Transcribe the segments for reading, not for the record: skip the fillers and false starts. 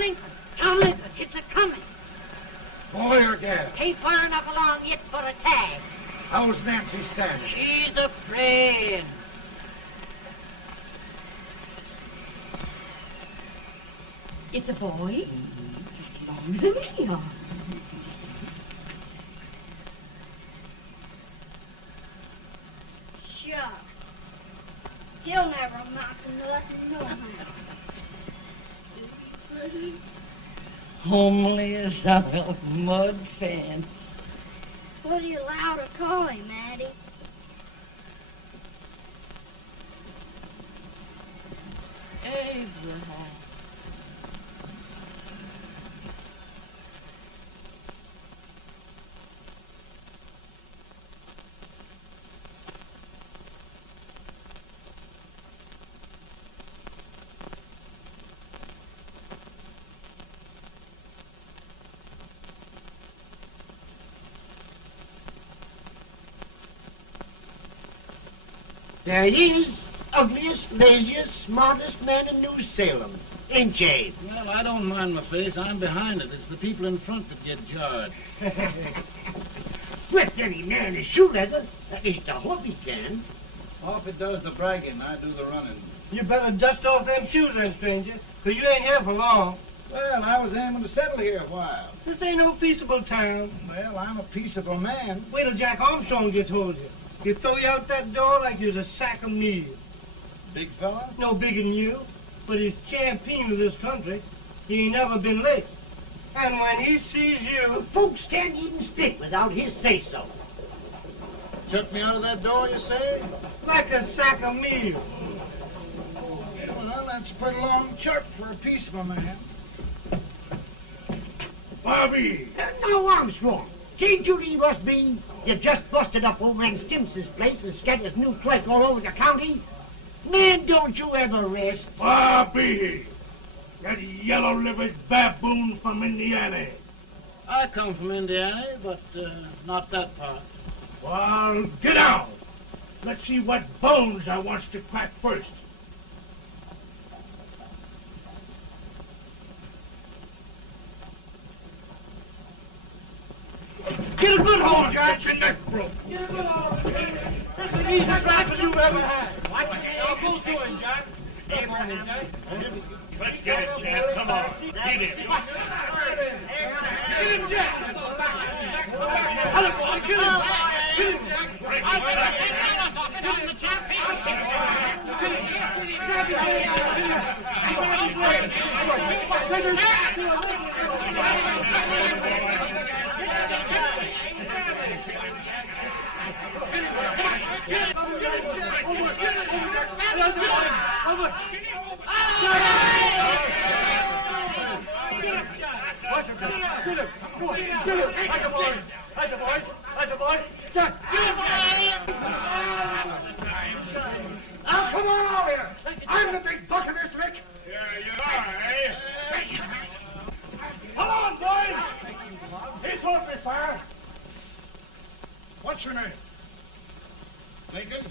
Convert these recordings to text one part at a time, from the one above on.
Lincoln. John Lincoln, it's a-coming. Boy or gal? Ain't far enough along yet for a tag. How's Nancy standing? She's a-praying. It's a boy, as long as a me are. Shucks. He'll never amount to nothing, no how. Homely as a mud fan. What do you allow to call him, Addie? Abraham. There he is, ugliest, laziest, smartest man in New Salem. Ain't Jay? Well, I don't mind my face. I'm behind it. It's the people in front that get jarred. With any man is shoe leather, at least I hope he can. Off it does the bragging, I do the running. You better dust off them shoes then, stranger, 'cause you ain't here for long. Well, I was aiming to settle here a while. This ain't no peaceable town. Well, I'm a peaceable man. Wait till Jack Armstrong gets hold of you. He'll throw you out that door like you're a sack of meal. Big fella? No bigger than you, but he's champion of this country. He ain't never been late. And when he sees you... Folks can't even speak without his say-so. Took me out of that door, you say? like a sack of meal. Well, that's a pretty long chirp for a peaceable man. Bobby! Now, Armstrong, can't you leave us be? You just busted up old man Stimpson's place and scattered new clerk all over the county. Man, don't you ever rest. Bobby! That yellow-livered baboon from Indiana. I come from Indiana, but not that part. Well, get out. Let's see what bones I wants to crack first. Get a good hold, Jack. Your neck broke. Get a good hold. That's the easiest rifle you've ever had. Watch it. Now, both doing, Jack. Abraham. Let's get it, Jack. Come on. Get it. Get him, Jack. Get him. Get him, Jack. Break it, Now, come on over here. I'm the big buck of this lick. Yeah, you are, eh? Come on, boys. He's open fire. What's your name? Lincoln?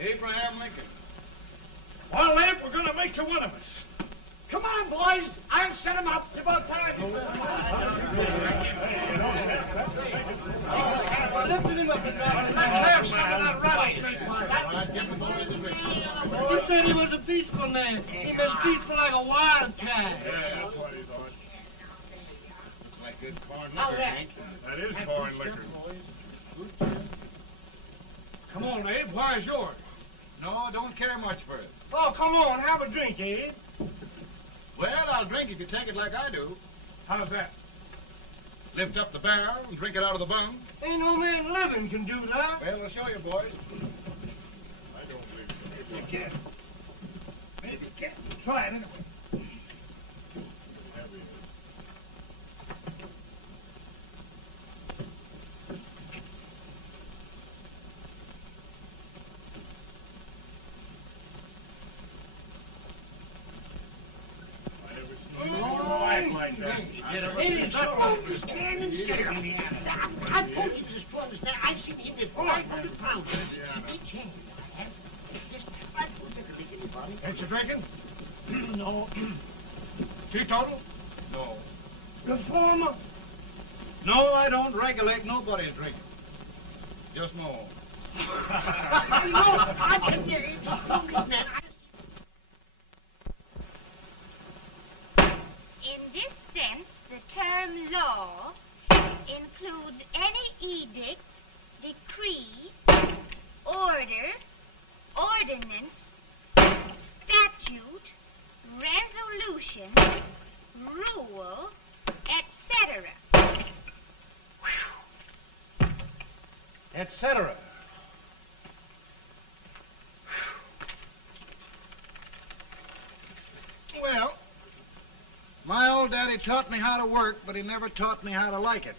Abraham Lincoln. Well, Abe, we're going to make you one of us. Come on, boys. I'll set him up. It's about time. Lifted him up and down. Let's have some of that rattlesnake. He said he was a peaceful man. He been peaceful like a wildcat. Yeah, that's what he thought. Looks like good corn liquor, Hank. That is corn liquor. Come on, Abe. Where's yours? No, don't care much for it. Oh, come on. Have a drink, Abe. Well, I'll drink if you take it like I do. How's that? Lift up the barrel and drink it out of the bung. Ain't no man living can do that. Well, I'll show you, boys. I don't believe so. Maybe you can. Maybe you can. Try it anyway. Like that. Stand and stare at me. I told you this strong as that. I've seen him lift 500 pounds. Big change. I told you to lick anybody. Ain't you drinking? No. Teetotal? No. Reformer? No, I don't regulate nobody's drinking. Just my own. I can get it. Don't mean that. In this sense, the term law includes any edict, decree, order, ordinance, statute, resolution, rule, etc. Etc. Well, my old daddy taught me how to work, but he never taught me how to like it.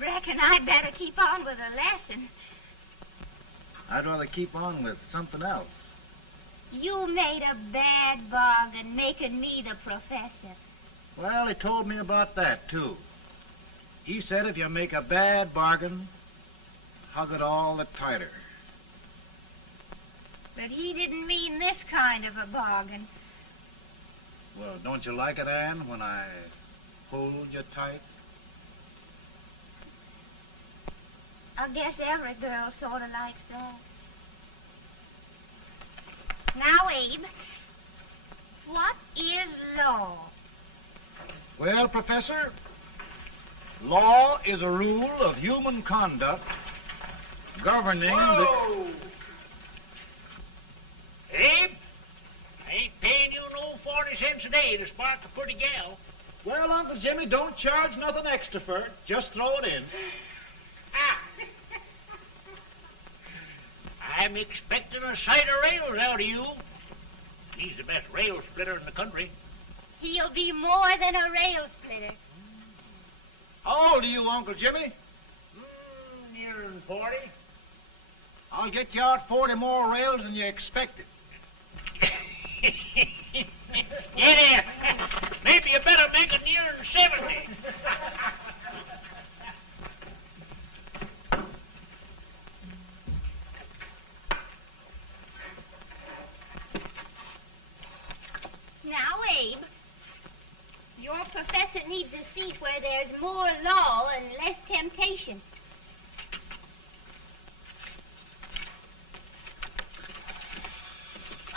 Reckon I'd better keep on with the lesson. I'd rather keep on with something else. You made a bad bargain making me the professor. Well, he told me about that, too. He said if you make a bad bargain, hug it all the tighter. But he didn't mean this kind of a bargain. Well, don't you like it, Anne, when I hold you tight? I guess every girl sort of likes that. Now, Abe, what is law? Well, Professor, law is a rule of human conduct governing Whoa! Abe, I ain't paying you no 40 cents a day to spark a pretty gal. Well, Uncle Jimmy, don't charge nothing extra for it. Just throw it in. Ah. I'm expecting a sight of rails out of you. He's the best rail splitter in the country. He'll be more than a rail splitter. How old are you, Uncle Jimmy? Nearing 40. I'll get you out 40 more rails than you expected. Yeah, maybe you better make it nearing 70. Now, Abe, your professor needs a seat where there's more law and less temptation.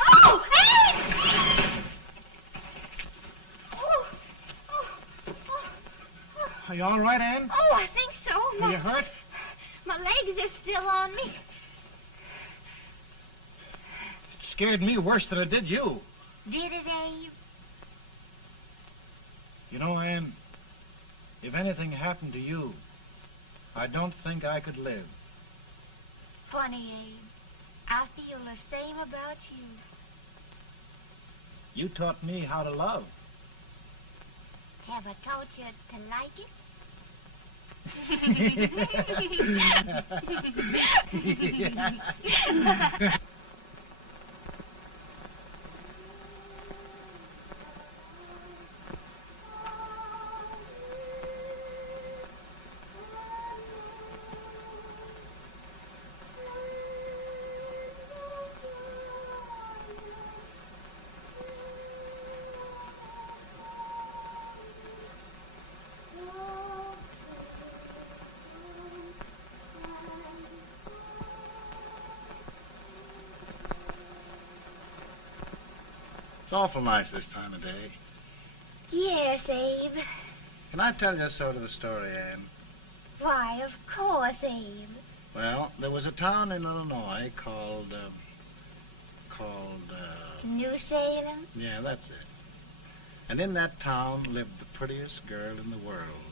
Oh, Abe! Are you all right, Anne? Oh, I think so. Are you hurt? My legs are still on me. It scared me worse than it did you. Did it, Abe? You know, Anne, if anything happened to you, I don't think I could live. Funny, Abe. I feel the same about you. You taught me how to love. Have I taught you to like it? It's awful nice this time of day. Yes, Abe. Can I tell you sort of the story, Anne? Why, of course, Abe. Well, there was a town in Illinois called, New Salem? yeah, that's it. And in that town lived the prettiest girl in the world,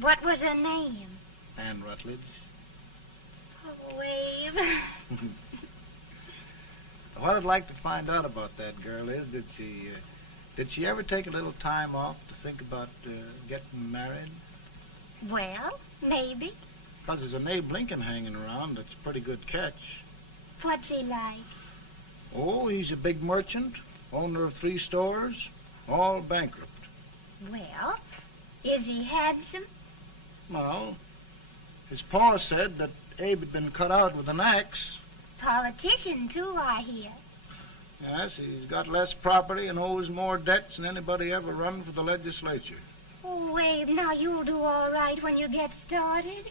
What was her name? Anne Rutledge. Oh, Abe. What I'd like to find out about that girl is, did she ever take a little time off to think about getting married? Well, maybe. Because there's an Abe Lincoln hanging around that's a pretty good catch. What's he like? Oh, he's a big merchant, owner of 3 stores, all bankrupt. Well, is he handsome? Well, his pa said that Abe had been cut out with an axe. Politician, too, I hear. Yes, he's got less property and owes more debts than anybody ever run for the legislature. Oh, Abe, now you'll do all right when you get started.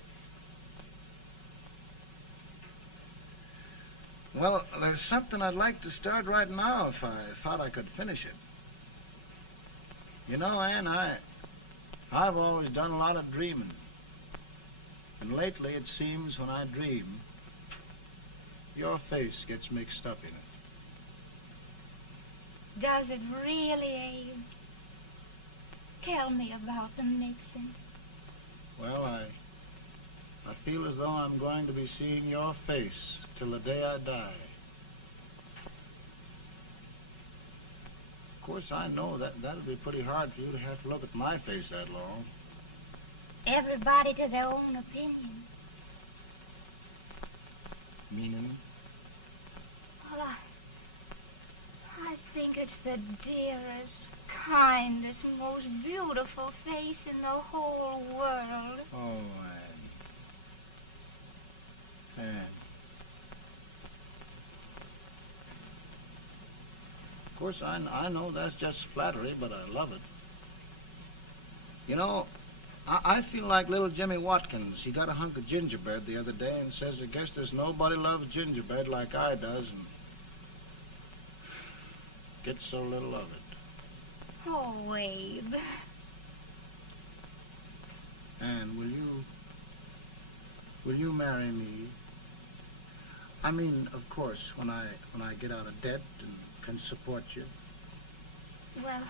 Well, there's something I'd like to start right now if I thought I could finish it. You know, Ann, I've always done a lot of dreaming. And lately it seems when I dream, your face gets mixed up in it. Does it really, Abe? Tell me about the mixing. Well, I feel as though I'm going to be seeing your face till the day I die. Of course, I know that'll be pretty hard for you to have to look at my face that long. Everybody to their own opinion. Meaning? Well, I think it's the dearest, kindest, most beautiful face in the whole world. Oh, Ann. Of course, I know that's just flattery, but I love it. You know, I feel like little Jimmy Watkins. He got a hunk of gingerbread the other day and says, I guess there's nobody loves gingerbread like I does, and gets so little of it. Oh, Abe. Ann, will you marry me? I mean, of course, when I get out of debt and can support you. Well,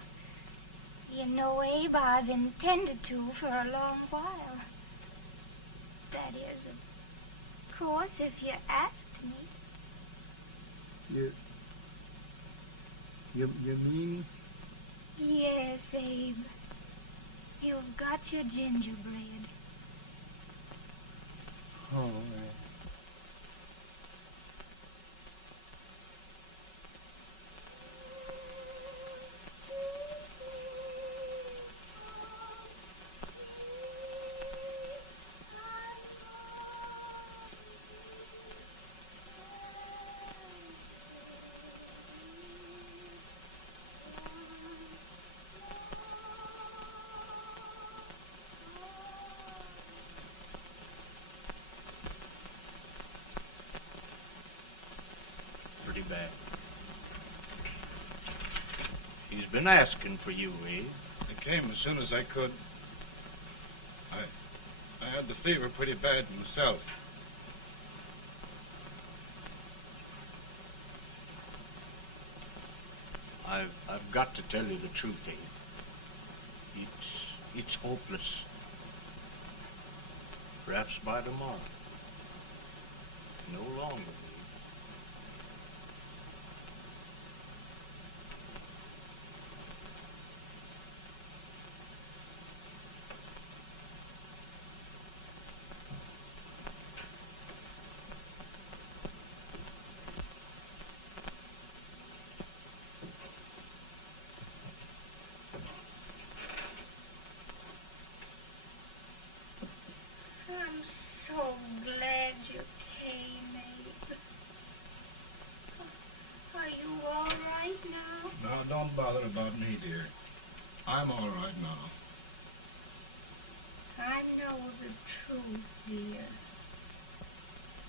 you know, Abe, I've intended to for a long while. That is, of course, if you asked me. You mean? Yes, Abe. You've got your gingerbread. Oh, Bad. He's been asking for you, eh? I came as soon as I could. I had the fever pretty bad myself. I've got to tell you the truth, Abe. It's hopeless. Perhaps by tomorrow. No longer. I'm so glad you came, Abe. Are you all right now? No, don't bother about me, dear. I'm all right now. I know the truth, dear.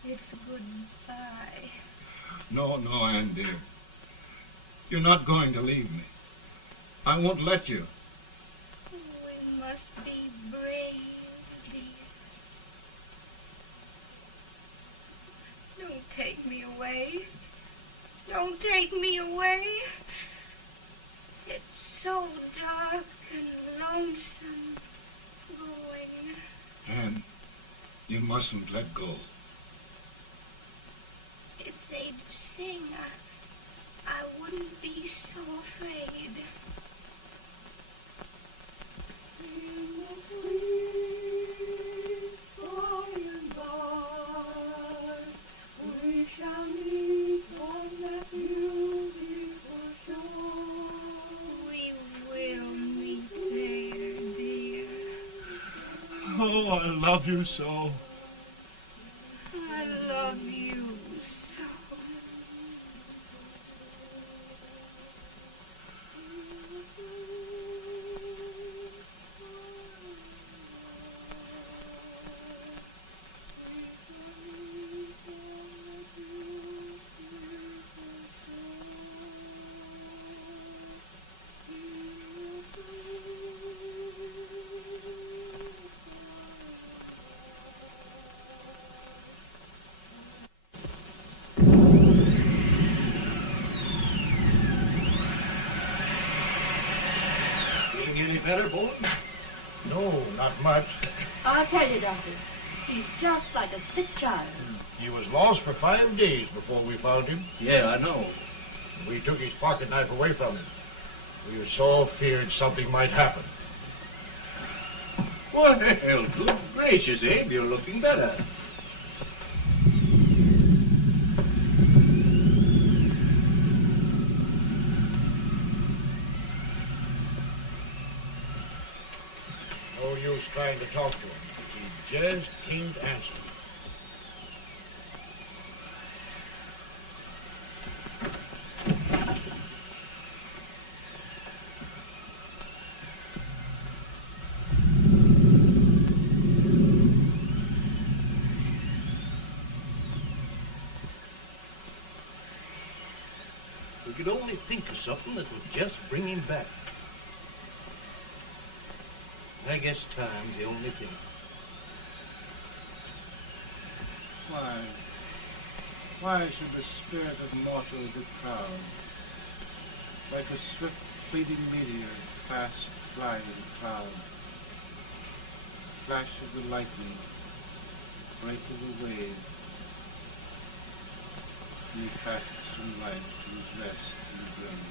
It's goodbye. No, Ann, dear. You're not going to leave me. I won't let you. We must be brave, dear. Don't take me away. Don't take me away. It's so dark and lonesome going. Ann, you mustn't let go. If they'd sing, I wouldn't be so afraid. We shall meet on that beautiful shore. We will meet there, dear. Oh, I love you so. I love you so. better, Bolton? No, not much. I'll tell you, Doctor, he's just like a sick child. He was lost for 5 days before we found him. Yeah, I know. We took his pocket knife away from him. We were so feared something might happen. Well, good gracious, Abe, you're looking better. No use trying to talk to him. He just can't answer. We could only think of something that would just bring him back. I guess time's the only thing. Why should the spirit of mortal be proud? Like a swift fleeting meteor, fast flying cloud. Flash of the lightning, break of the wave. And he passes from life to his rest in the grave.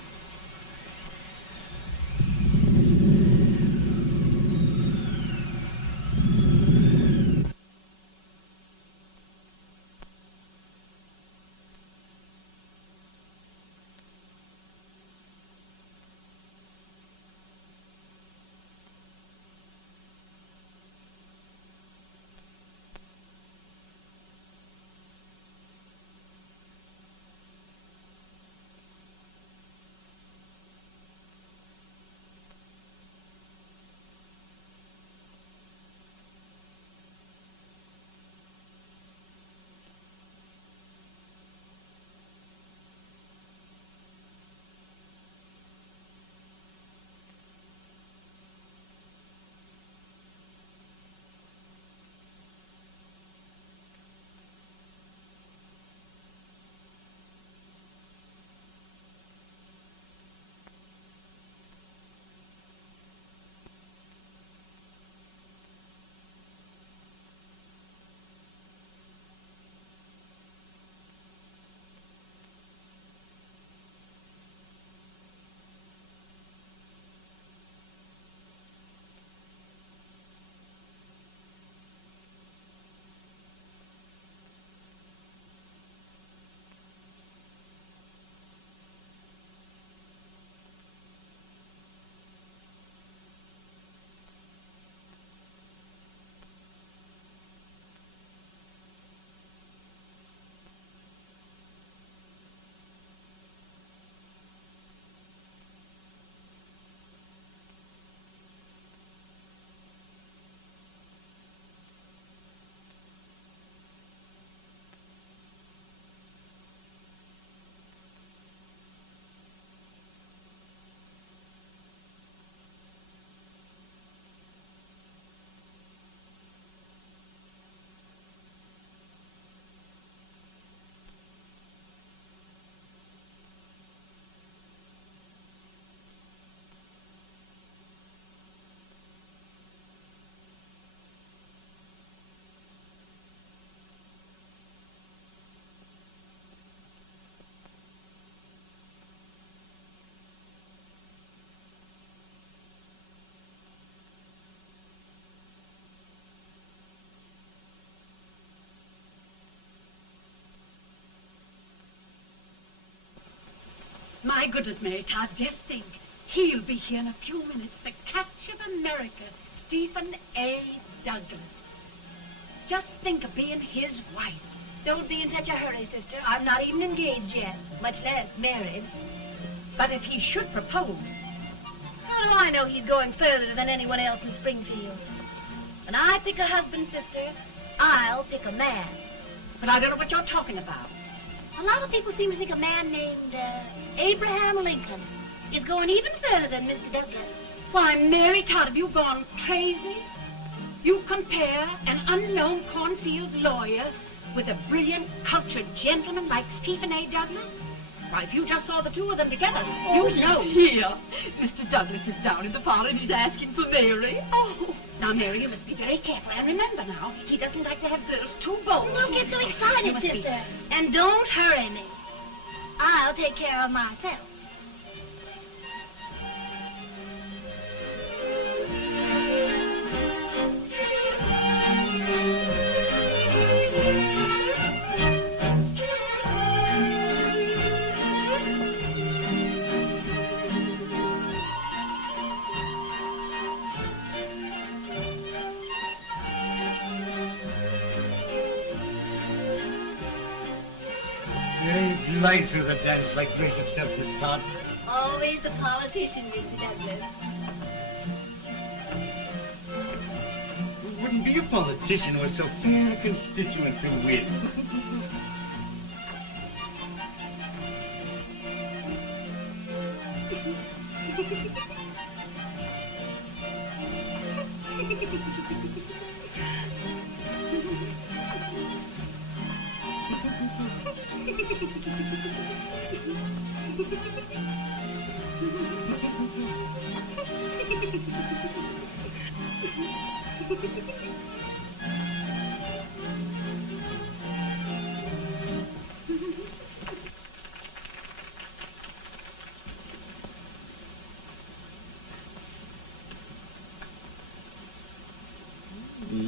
My goodness, Mary Todd, just think. He'll be here in a few minutes. The catch of America, Stephen A. Douglas. Just think of being his wife. Don't be in such a hurry, sister. I'm not even engaged yet, much less married. But if he should propose... How do I know he's going further than anyone else in Springfield? When I pick a husband, sister, I'll pick a man. But I don't know what you're talking about. A lot of people seem to think a man named Abraham Lincoln is going even further than Mr. Douglas. Why, Mary Todd, have you gone crazy? You compare an unknown cornfield lawyer with a brilliant, cultured gentleman like Stephen A. Douglas? Why, if you just saw the two of them together, Oh, you'd know. Here. Mr. Douglas is down in the parlor and he's asking for Mary. Oh. Now, Mary, you must be very careful. And remember now, he doesn't like to have girls too bold. Don't get so You excited, must be- sister. And don't hurry me. I'll take care of myself. They glide through the dance like grace itself, Miss Todd. Always the politician, Mr. Douglas. Who wouldn't be a politician with so fair a constituent to win?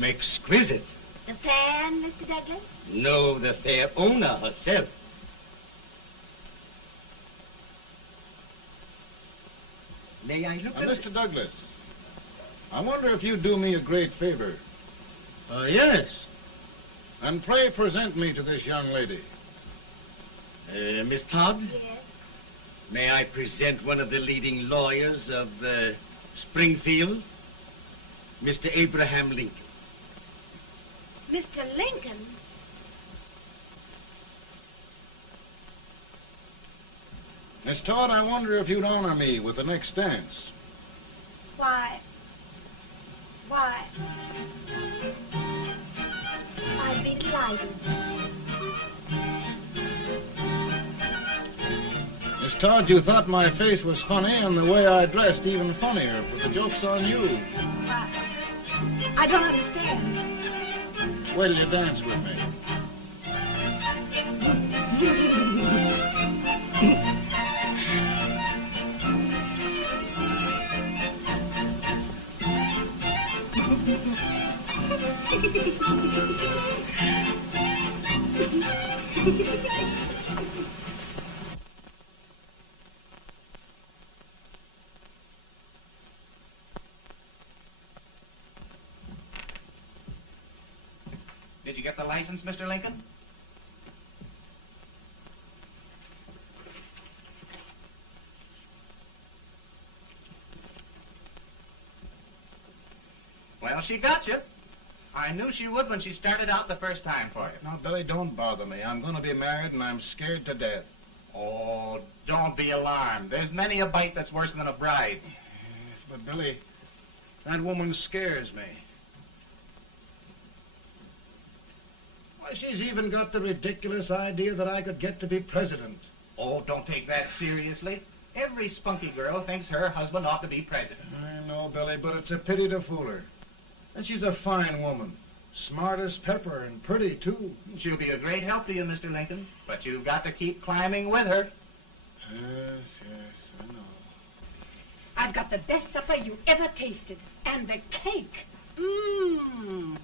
Exquisite. The fan, Mr. Douglas? No, the fair owner herself. May I look at it? Mr. Douglas, I wonder if you'd do me a great favor. Yes. And pray present me to this young lady. Miss Todd? Yes. May I present one of the leading lawyers of Springfield, Mr. Abraham Lincoln. Mr. Lincoln? Miss Todd, I wonder if you'd honor me with the next dance. Why, I'd be delighted. Miss Todd, you thought my face was funny and the way I dressed even funnier, but the joke's on you. I don't understand. Wait till you dance with me. Did you get the license, Mr. Lincoln? Well, she got you. I knew she would when she started out the first time for you. Now, Billy, don't bother me. I'm going to be married and I'm scared to death. Oh, don't be alarmed. There's many a bite that's worse than a bride. Yes, but Billy, that woman scares me. Why, she's even got the ridiculous idea that I could get to be president. Oh, don't take that seriously. Every spunky girl thinks her husband ought to be president. I know, Billy, but it's a pity to fool her. And she's a fine woman. Smart as pepper and pretty, too. She'll be a great help to you, Mr. Lincoln. But you've got to keep climbing with her. Yes, I know. I've got the best supper you ever tasted. And the cake. Mmm.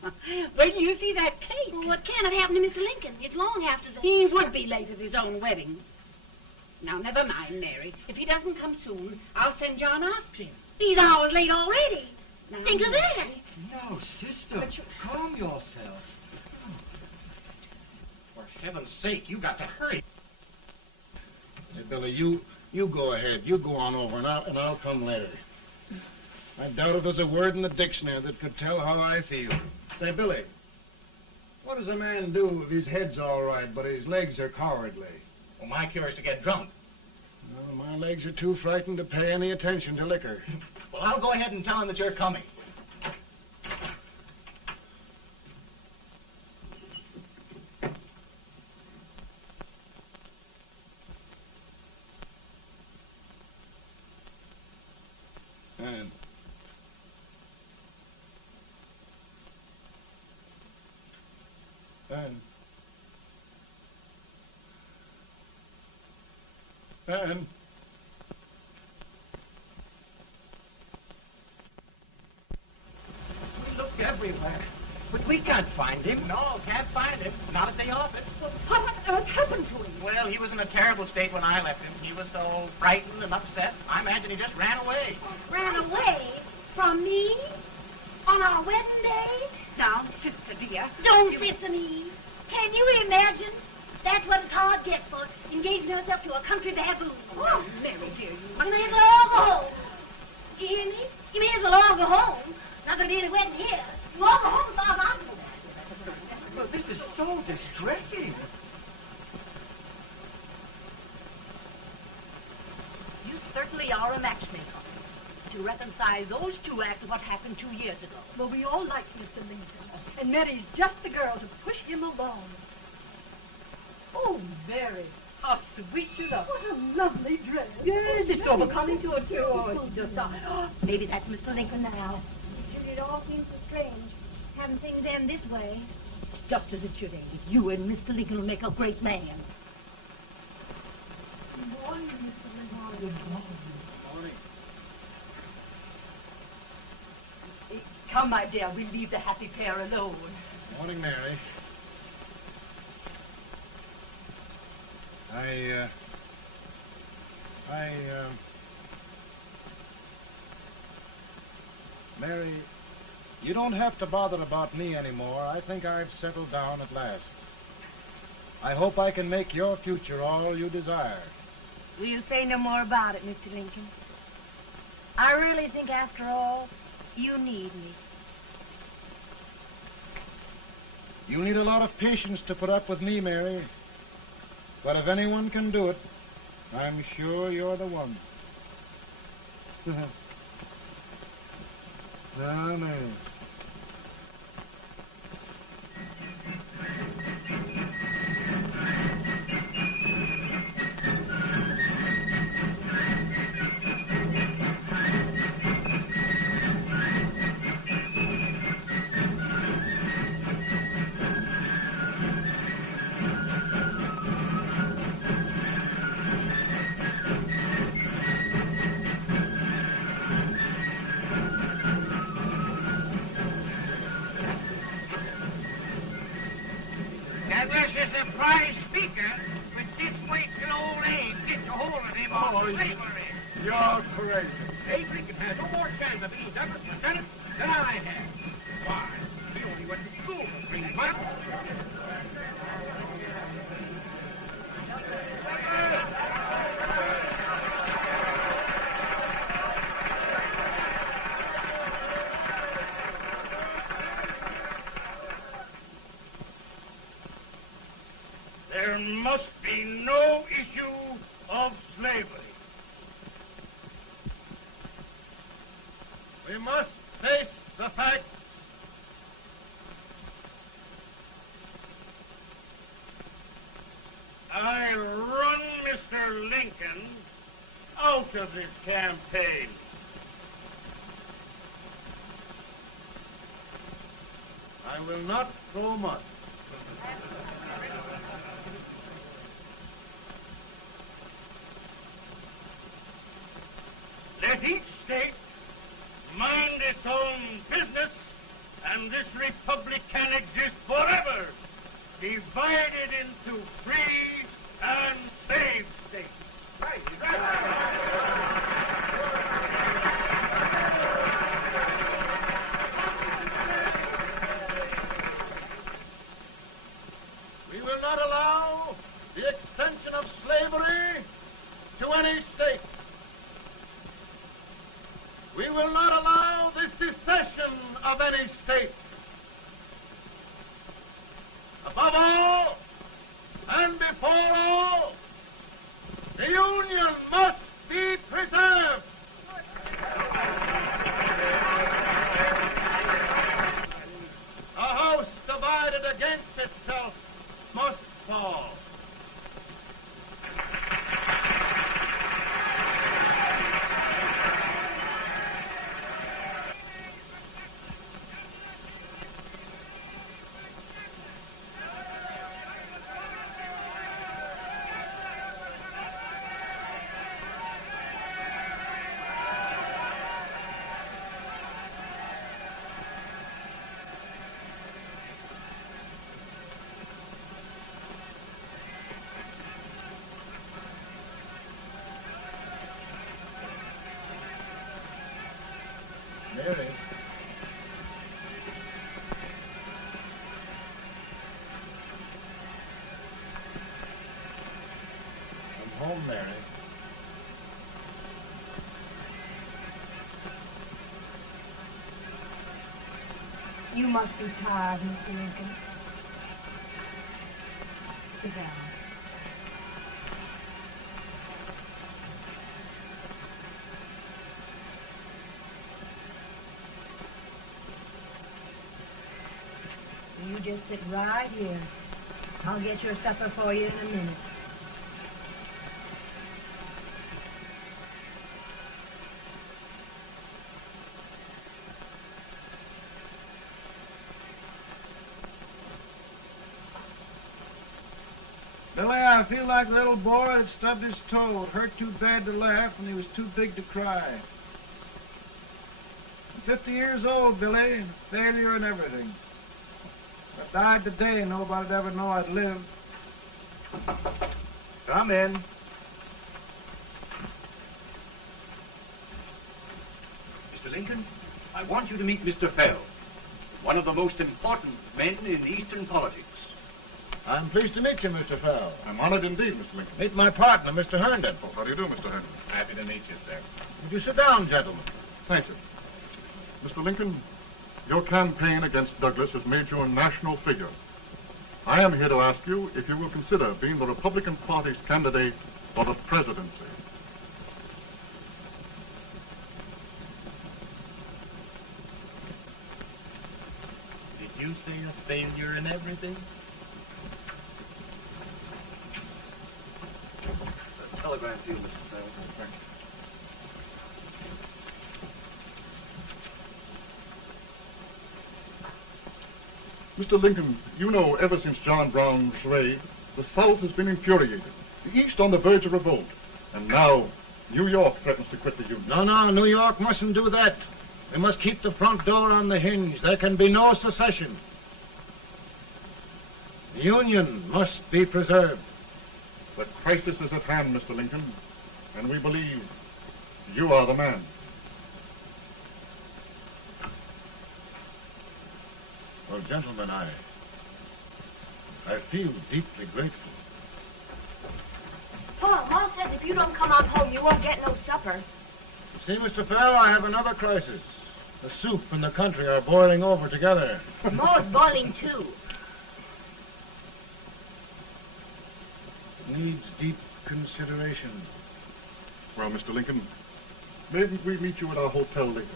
Wait till you see that cake. Well, what can have happened to Mr. Lincoln? It's long after the... He would be late at his own wedding. Now, never mind, Mary. If he doesn't come soon, I'll send John after him. He's hours late already. Now, Think of that. No, sister. But you- Calm yourself. For heaven's sake, you got to hurry. Hey, Billy, you go ahead. You go on over, and I'll come later. I doubt if there's a word in the dictionary that could tell how I feel. Say, Billy, what does a man do if his head's all right, but his legs are cowardly? Well, my cure is to get drunk. Well, my legs are too frightened to pay any attention to liquor. Well, I'll go ahead and tell him that you're coming. And We looked everywhere, but we can't find him. No, can't find him. Not at the office. Well, what on earth happened to him? Well, he was in a terrible state when I left him. He was so frightened and upset. I imagine he just ran away. Ran away from me on our wedding day? Now, sister dear. Don't listen, Eve. Can you imagine? That's what his heart gets for engaging herself to a country baboon. Oh, Mary, dear, you You may as well all go home. You hear me? You may as well all go home. Not gonna be any wedding here. You all go home as far as I'm concerned. Well, this is so distressing. You certainly are a matchmaker. To reconcile those two after what happened 2 years ago. Well, we all like Mr. Lincoln. And Mary's just the girl to push him along. Oh, Mary, how sweet you look. What a lovely dress. Yes, it's overcoming to it, too. Oh, it's just... Maybe that's Mr. Lincoln now. It all seems so strange. Having things end this way. It's just as it should end. You and Mr. Lincoln will make a great man. Good morning, Mr. Lincoln. Good morning. morning. Come, my dear, we'll leave the happy pair alone. Morning, Mary. Mary, you don't have to bother about me anymore. I think I've settled down at last. I hope I can make your future all you desire. We'll say no more about it, Mr. Lincoln. I really think, after all, you need me. You need a lot of patience to put up with me, Mary. But if anyone can do it, I'm sure you're the one. Now, Mary. Douglas is a prize speaker, but this wait till old age gets a hold of him on slavery. You're crazy. Abe Lincoln has no more chance of being Douglas Lieutenant than I have. Why, he only went to school for 3 months. There must be no issue of slavery. We must face the fact I run Mr. Lincoln out of this campaign. I will not go much. Let each state mind its own business, and this republic can exist forever, divided into free and slave states. Right. We will not allow the extension of slavery to any state. We will not allow the secession of any state. Above all, and before all, the Union must be preserved. A house divided against itself must fall. home, Mary. You must be tired, Mr. Lincoln. Sit down. You just sit right here. I'll get your supper for you in a minute. Billy, I feel like a little boy that stubbed his toe. It hurt too bad to laugh, and he was too big to cry. I'm 50 years old, Billy, failure and everything. If I died today, nobody'd ever know I'd lived. Come in. Mr. Lincoln, I want you to meet Mr. Fell, one of the most important men in Eastern politics. I'm pleased to meet you, Mr. Fell. I'm honored indeed, Mr. Lincoln. Meet my partner, Mr. Herndon. Oh, how do you do, Mr. Herndon? Happy to meet you, sir. Would you sit down, gentlemen? Thank you. Mr. Lincoln, your campaign against Douglas has made you a national figure. I am here to ask you if you will consider being the Republican Party's candidate for the presidency. Did you say a failure in everything? A telegram to you, Mr. Fell. Thank you. Mr. Lincoln, you know ever since John Brown's raid, the South has been infuriated, the East on the verge of revolt, and now New York threatens to quit the Union. No, New York mustn't do that. They must keep the front door on the hinge. There can be no secession. The Union must be preserved. The crisis is at hand, Mr. Lincoln, and we believe you are the man. Well, gentlemen, I feel deeply grateful. Paul, Ma says if you don't come on home, you won't get no supper. See, Mr. Fell, I have another crisis. The soup and the country are boiling over together. Ma's boiling too. Needs deep consideration. Well, Mr. Lincoln, maybe we meet you at our hotel later.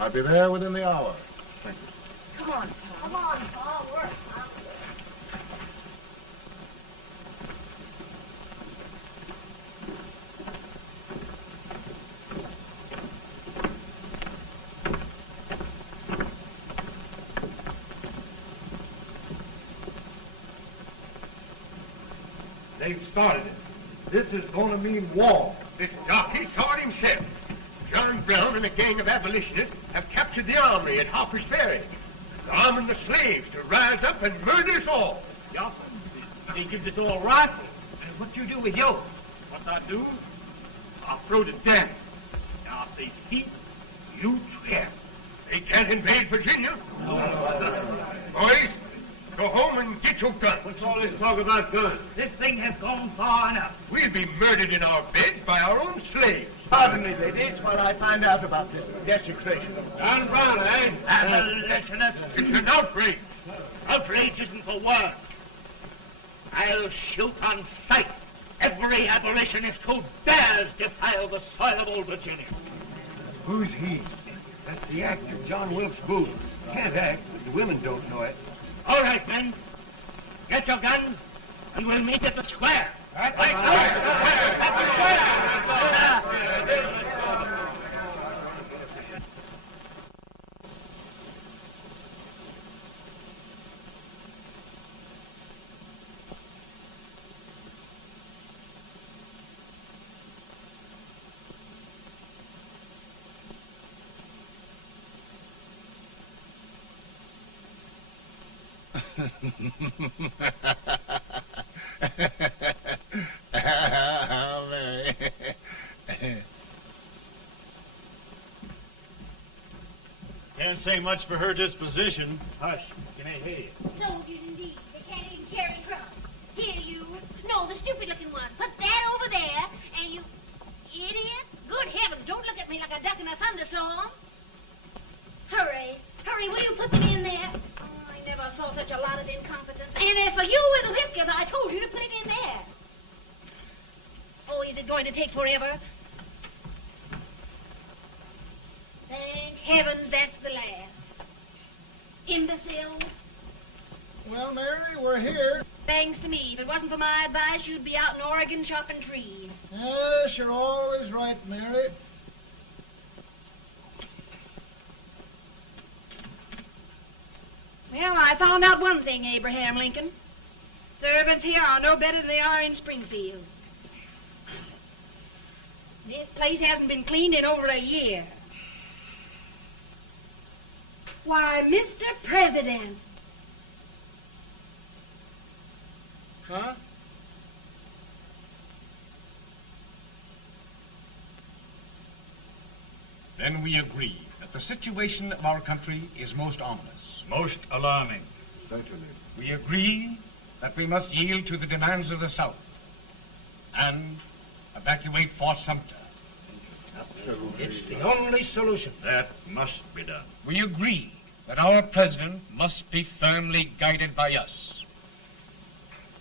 I'll be there within the hour. Thank you. Come on, Paul. Come on, Paul. We're They've started it. This is going to mean war. This jockey saw it himself. John Brown and a gang of abolitionists have captured the armory at Harper's Ferry, arming the slaves to rise up and murder us all. Johnson, they give us all rifles. And what you do with yours? What I do? I'll throw the damn. Now, if they speak, you swear. They can't invade Virginia. Boys, go home and get your guns. What's all this talk about guns? This thing has gone far enough. We'll be murdered in our beds by our own slaves. Pardon me, ladies, while I find out about this desecration. John Brown, eh? Abolitionists. It's an outrage. Outrage isn't the word. I'll shoot on sight every abolitionist who dares defile the soil of old Virginia. Who's he? That's the actor, John Wilkes Booth. Can't act, but the women don't know it. All right, men. Get your guns, and we'll meet at the square. At the Can't say much for her disposition. Hush, can I hear you? Soldiers indeed. They can't even carry drums. Here, you. confidence. And as for you with the whiskers, I told you to put it in there. Oh, is it going to take forever? Thank heavens that's the last. Imbeciles. Well, Mary, we're here. Thanks to me. If it wasn't for my advice, you'd be out in Oregon chopping trees. Yes, you're always right, Mary. Well, I found out one thing, Abraham Lincoln. Servants here are no better than they are in Springfield. This place hasn't been cleaned in over a year. Why, Mr. President. Huh? Then we agree that the situation of our country is most ominous. Most alarming. Certainly. We agree that we must yield to the demands of the South and evacuate Fort Sumter. It's the only solution. That must be done. We agree that our president must be firmly guided by us.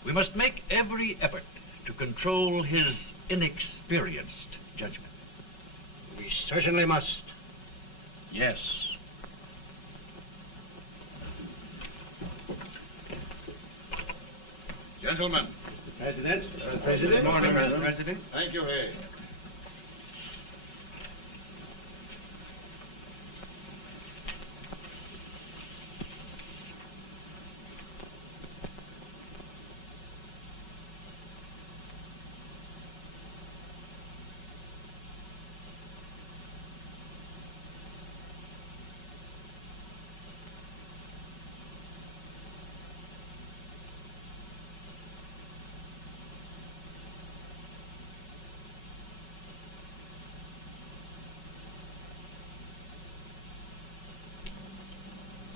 We must make every effort to control his inexperienced judgment. We certainly must. Yes. Gentlemen. President. Good morning, Mr. President. Thank you, Hay.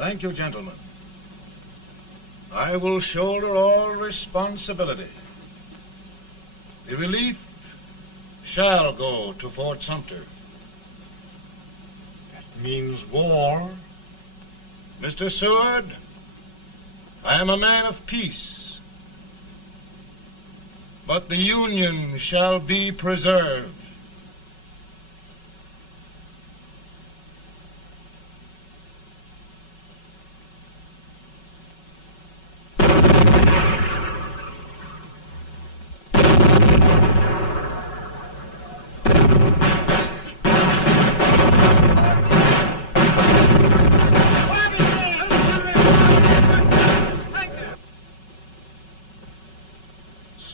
Thank you, gentlemen. I will shoulder all responsibility. The relief shall go to Fort Sumter. That means war. Mr. Seward, I am a man of peace, but the Union shall be preserved.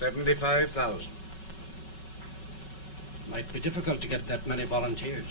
$75,000. Might be difficult to get that many volunteers.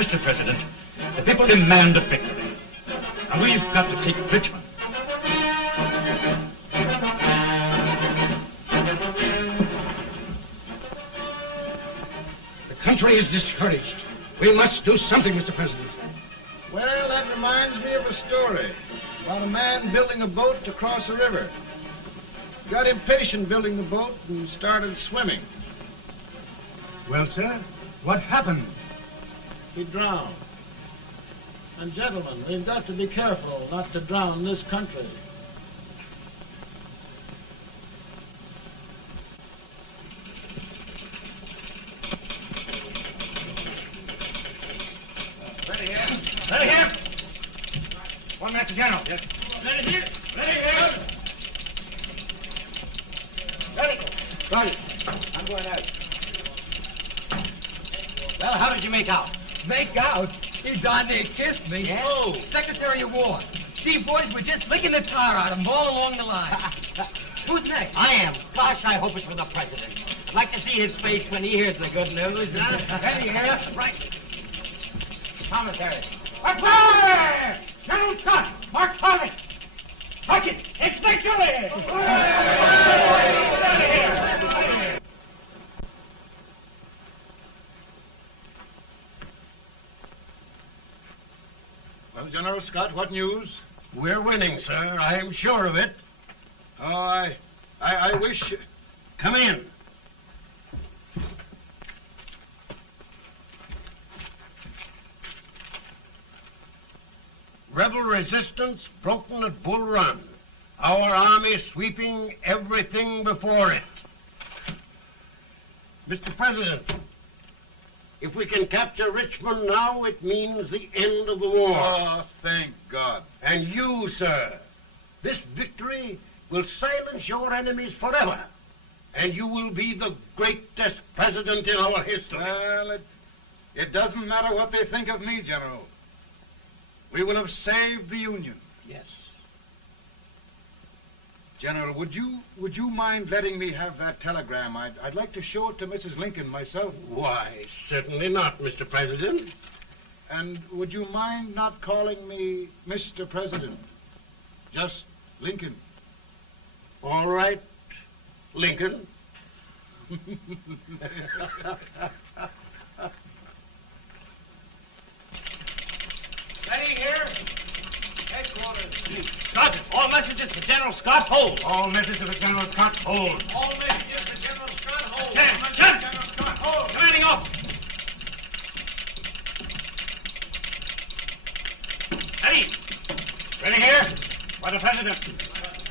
Mr. President, the people demand a victory. And we've got to take Richmond. The country is discouraged. We must do something, Mr. President. Well, that reminds me of a story about a man building a boat to cross a river. He got impatient building the boat and started swimming. Well, sir, what happened? He drowned. And gentlemen, we've got to be careful not to drown this country. Ready here. Ready here. 1 minute to General. Yes. Ready here. Ready here. Ready. Right. I'm going out. Well, how did you make out? Make out? He darn near kissed me. Yeah? Oh, Secretary of War. Gee, boys, we're just licking the tar out of him all along the line. Who's next? I am. Gosh, I hope it's for the president. I'd like to see his face when he hears the good news. Ready here. Right. Commissary. Fire! General Scott! Mark Thomas! Sergeant, it's victory! Well, General Scott, what news? We're winning, sir. I'm sure of it. Oh, I wish... Come in. Rebel resistance broken at Bull Run. Our army sweeping everything before it. Mr. President, if we can capture Richmond now, it means the end of the war. Oh, thank God. And you, sir, this victory will silence your enemies forever. And you will be the greatest president in our history. Well, it doesn't matter what they think of me, General. We will have saved the Union. Yes. General, would you mind letting me have that telegram? I'd like to show it to Mrs. Lincoln myself. Why, certainly not, Mr. President. And would you mind not calling me Mr. President? Just Lincoln. All right, Lincoln. Ready here. Headquarters. Sergeant, all messages for General Scott, hold. All messages for General Scott, hold. All messages for General Scott, hold. General Scott, hold. Commanding officer. Ready. Ready here? For the President.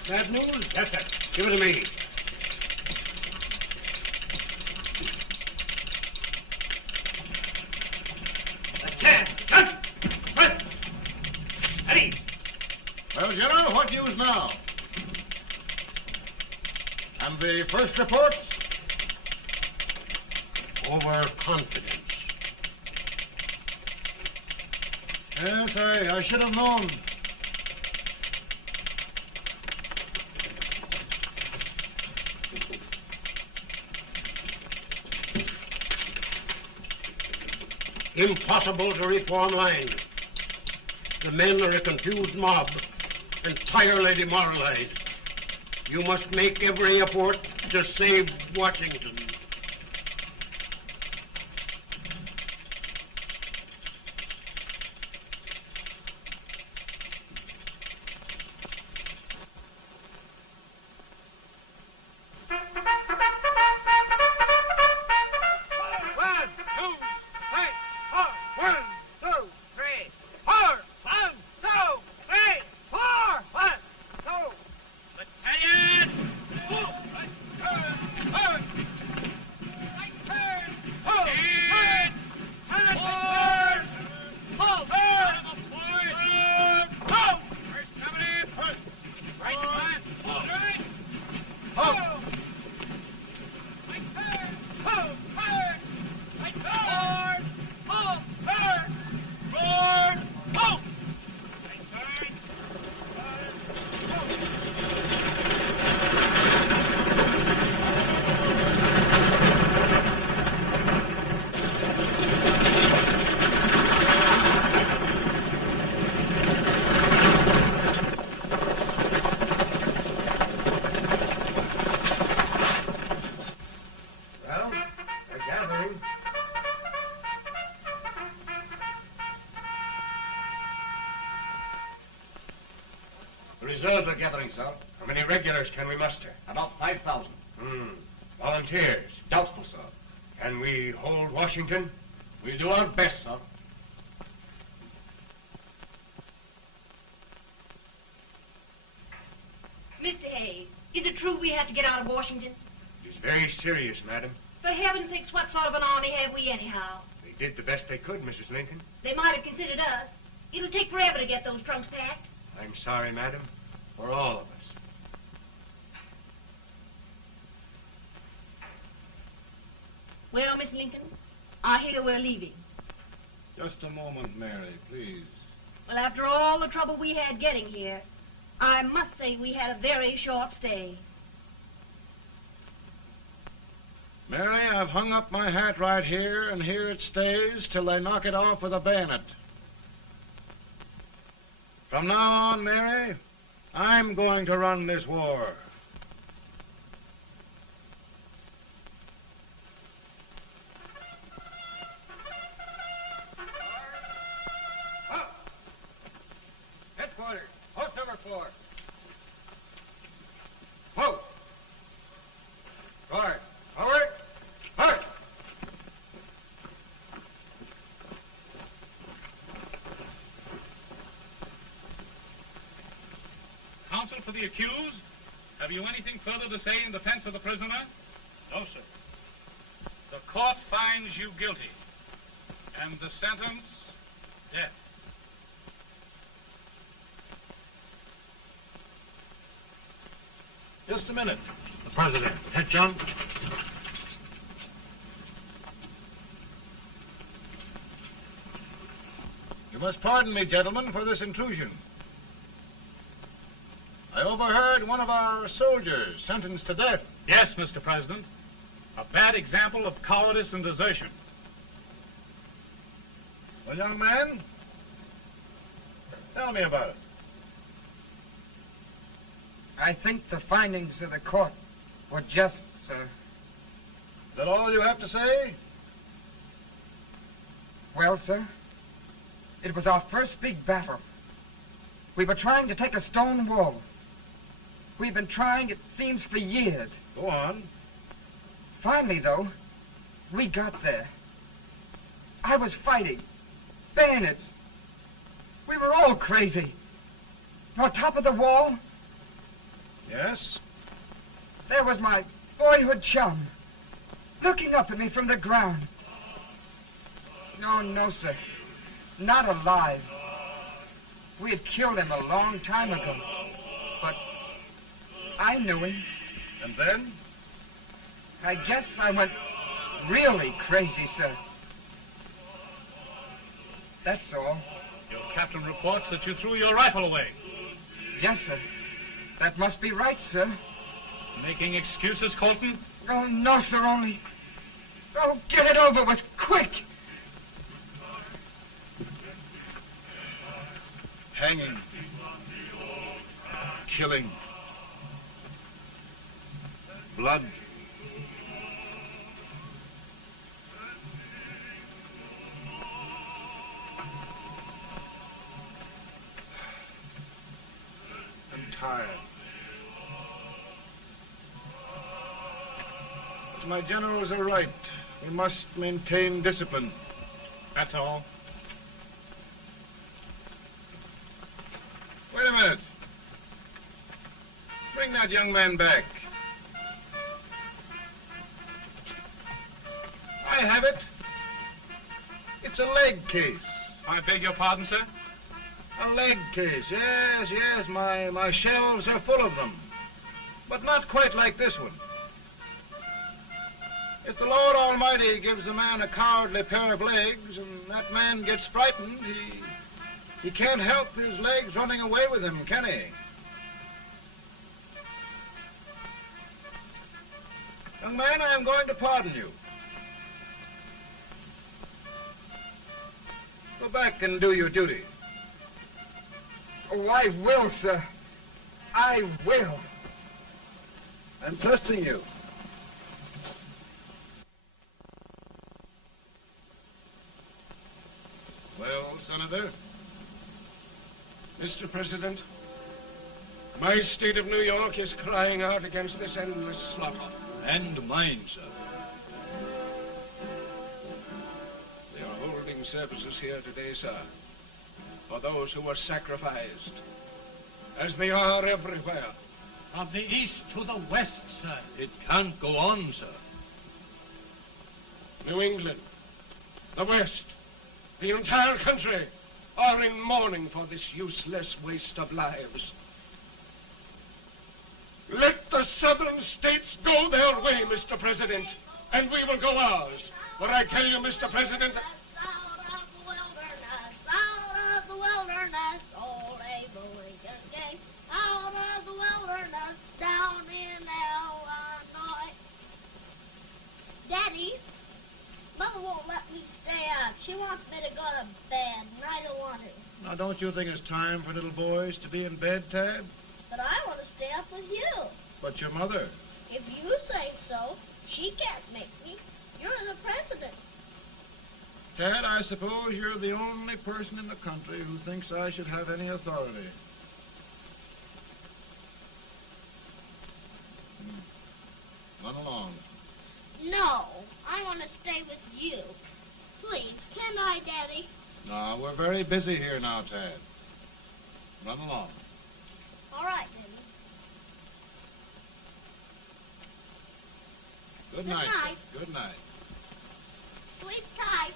Bad news? Yes, sir. Give it to me. Well, General, what news now? And the first reports? Overconfidence. Yes, I should have known. Impossible to reform lines. The men are a confused mob, entirely demoralized. You must make every effort to save Washington. reserves are gathering, sir. How many regulars can we muster? About 5,000. Volunteers? Doubtful, sir. Can we hold Washington? We'll do our best, sir. Mr. Hayes, is it true we have to get out of Washington? It is very serious, madam. For heaven's sakes, what sort of an army have we anyhow? They did the best they could, Mrs. Lincoln. They might have considered us. It'll take forever to get those trunks packed. I'm sorry, madam, for all of us. Well, Miss Lincoln, I hear we're leaving. Just a moment, Mary, please. Well, after all the trouble we had getting here, I must say we had a very short stay. Mary, I've hung up my hat right here, and here it stays till they knock it off with a bayonet. From now on, Mary, I'm going to run this war. Headquarters, post number 4. Whoa! Guard, forward, march! Counsel for the accused, have you anything further to say in defense of the prisoner? No, sir. The court finds you guilty, and the sentence, death. Just a minute. The President. Head, John. You must pardon me, gentlemen, for this intrusion. I overheard one of our soldiers sentenced to death. Yes, Mr. President. A bad example of cowardice and desertion. Well, young man, tell me about it. I think the findings of the court were just, sir. Is that all you have to say? Well, sir, it was our first big battle. We were trying to take a stone wall. We've been trying, it seems, for years. Go on. Finally, though, we got there. I was fighting. Bayonets. We were all crazy. On top of the wall, Yes? there was my boyhood chum, looking up at me from the ground. No, sir. Not alive. We had killed him a long time ago. But I knew him. And then? I guess I went really crazy, sir. That's all. Your captain reports that you threw your rifle away. Yes, sir. That must be right, sir. Making excuses, Colton? Oh, no, sir, only... Oh, get it over with, quick! Hanging. Killing. Blood. I'm tired. But my generals are right. We must maintain discipline. That's all. Wait a minute. Bring that young man back. I have it. It's a leg case. I beg your pardon, sir? A leg case, yes. My shelves are full of them. But not quite like this one. If the Lord Almighty gives a man a cowardly pair of legs and that man gets frightened, he can't help his legs running away with him, can he? Young man, I am going to pardon you. Go back and do your duty. Oh, I will, sir. I will. I'm trusting you. Well, Senator? Mr. President, My state of New York is crying out against this endless slaughter. And mine, sir. They are holding services here today, sir, for those who were sacrificed, as they are everywhere. From the east to the west, sir. It can't go on, sir. New England, the West, the entire country are in mourning for this useless waste of lives. Let the southern states go their way, Mr. President, and we will go ours. For I tell you, Mr. President, Out of the wilderness, old Abraham Lincoln came. Out of the wilderness, down in Illinois. Daddy, Mother won't let me stay up. She wants me to go to bed, and I don't want to. Now, don't you think it's time for little boys to be in bed, Tad? But I want to stay up with you. But your mother. If you say so, she can't make me. You're the president. Tad, I suppose you're the only person in the country who thinks I should have any authority. Run along. No, I want to stay with you. Please, can I, Daddy? No, we're very busy here now, Tad. Run along. All right, Daddy. Good Good night. night. Good night. Sleep tight.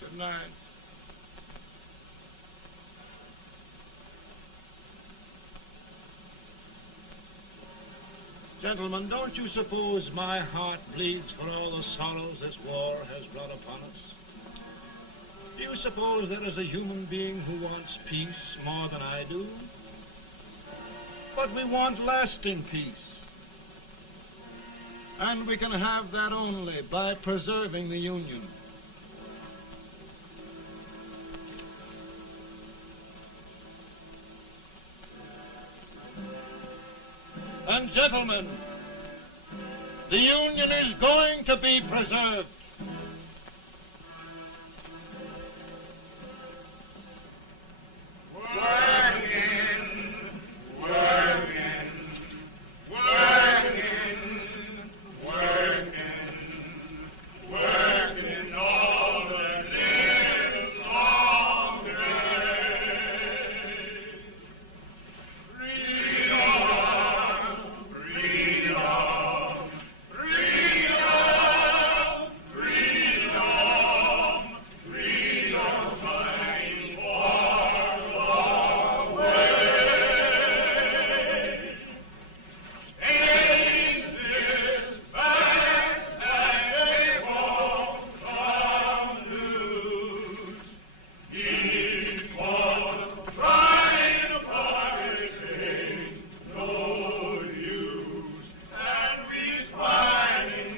Good night. Gentlemen, don't you suppose my heart bleeds for all the sorrows this war has brought upon us? Do you suppose there is a human being who wants peace more than I do? But we want lasting peace. And we can have that only by preserving the Union. And gentlemen, the Union is going to be preserved. Working, working, working, working, working all the live long day. Freedom, freedom, freedom, freedom, freedom, fighting for the way. Take this back that they won't come loose. Keep on trying to fight, ain't no use. And we's fighting,